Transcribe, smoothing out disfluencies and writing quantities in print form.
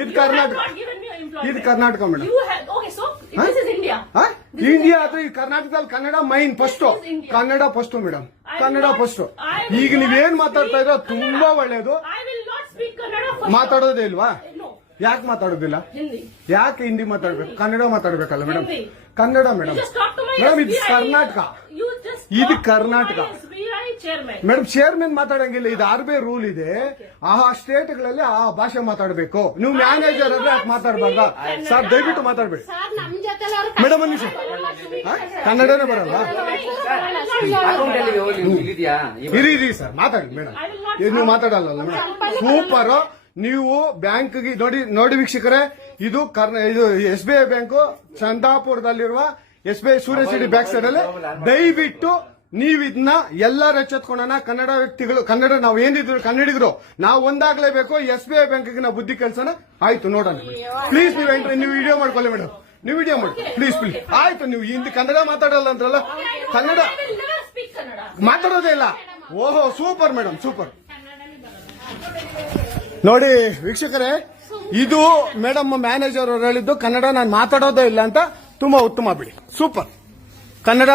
ಇದು ಕರ್ನಾಟಕ, ಇದು Karnataka madam. Okay, so this is India. India ಅಥವಾ ಈ ಕರ್ನಾಟಕದಲ್ಲಿ Kannada main first, Kannada first madam, Kannada first. ಈಗ ನೀವೇನ್ ಮಾತಾಡ್ತಾ ಇರೋ ತುಂಬಾ ಒಳ್ಳೇದು. I will not speak Kannada first. ಮಾತಾಡೋದೇ ಇಲ್ವಾ? No. ಯಾಕೆ ಮಾತಾಡೋದಿಲ್ಲ? Hindi. ಯಾಕೆ ಹಿಂದಿ ಮಾತಾಡ್ಬೇಕು? ಕನ್ನಡ ಮಾತಾಡ್ಬೇಕಲ್ಲ madam. Hindi. Kannada madam. You just talk to my madam ಇದು SBI. ಕರ್ನಾಟಕ, You just ಇದು talk to Karnataka. my SBI chairman. Madam chairman ಮಾತಾಡಂಗಿಲ್ಲ, ಇದು ಆರ್ಬಿಐ ರೂಲ್ ಇದೆ. ಆ ಸ್ಟೇಟ್ಗಳಲ್ಲಿ ಆ ಭಾಷೆ ಮಾತಾಡಬೇಕು. ನೀವು ಮ್ಯಾನೇಜರ್ ಆದ್ರೆ ಯಾಕೆ ಮಾತಾಡಬಾರ್ದ? ಸರ್ ದಯವಿಟ್ಟು ಮಾತಾಡ್ಬೇಡಿ ಮೇಡಮ್. ಒಂದು ನಿಮಿಷ, ಕನ್ನಡನೇ ಬರಲ್ಲ? ಇರಿ ಸರ್ ಮಾತಾಡಿ ಮೇಡಮ್. ನೀವು ಮಾತಾಡಲ್ಲ ಮೇಡಮ್. ಸೂಪರ್. ನೀವು ಬ್ಯಾಂಕ್ಗೆ ನೋಡಿ ವೀಕ್ಷಕರೇ, ಇದು SBI ಬ್ಯಾಂಕು ಚಂದಾಪುರದಲ್ಲಿರುವ SBI ಸೂರ್ಯ ಸಿಟಿ ಬ್ಯಾಕ್ ಸೈಡ್ ಅಲ್ಲಿ. ದಯವಿಟ್ಟು ನೀವು ಇದನ್ನ ಎಲ್ಲರೂ ಎಚ್ಚೆತ್ಕೊಳ್ಳೋಣ. ಕನ್ನಡ ವ್ಯಕ್ತಿಗಳು, ಕನ್ನಡ ನಾವು ಏನಿದ್ರು ಕನ್ನಡಿಗರು ನಾವು ಒಂದಾಗ್ಲೇಬೇಕು. SBI ಬ್ಯಾಂಕ್ಗೆ ನಾವು ಬುದ್ಧಿ ಕಲ್ಸೋಣ. ಆಯ್ತು ನೋಡೋಣ ಪ್ಲೀಸ್. ನೀವು ವಿಡಿಯೋ ಮಾಡ್ಕೊಳ್ಳಿ ಮೇಡಮ್, ನೀವು ವಿಡಿಯೋ ಮಾಡಿ ಪ್ಲೀಸ್ ಪ್ಲೀಸ್. ಆಯ್ತು, ನೀವು ಹಿಂದಿ ಕನ್ನಡ ಮಾತಾಡಲ್ಲ ಅಂದ್ರಲ್ಲ, Kannada I will never speak Kannada. ಮಾತಾಡೋದೇ ಇಲ್ಲ. ಓಹೋ ಸೂಪರ್ ಮೇಡಮ್, ಸೂಪರ್. ನೋಡಿ ವೀಕ್ಷಕರೇ, ಇದು ಮೇಡಮ್ ಮ್ಯಾನೇಜರ್ ಅವರು ಹೇಳಿದ್ದು ಕನ್ನಡ ನಾನು ಮಾತಾಡೋದೇ ಇಲ್ಲ ಅಂತ. ತುಂಬಾ ಉತ್ತಮ ಬಿಡಿ, ಸೂಪರ್. ಕನ್ನಡ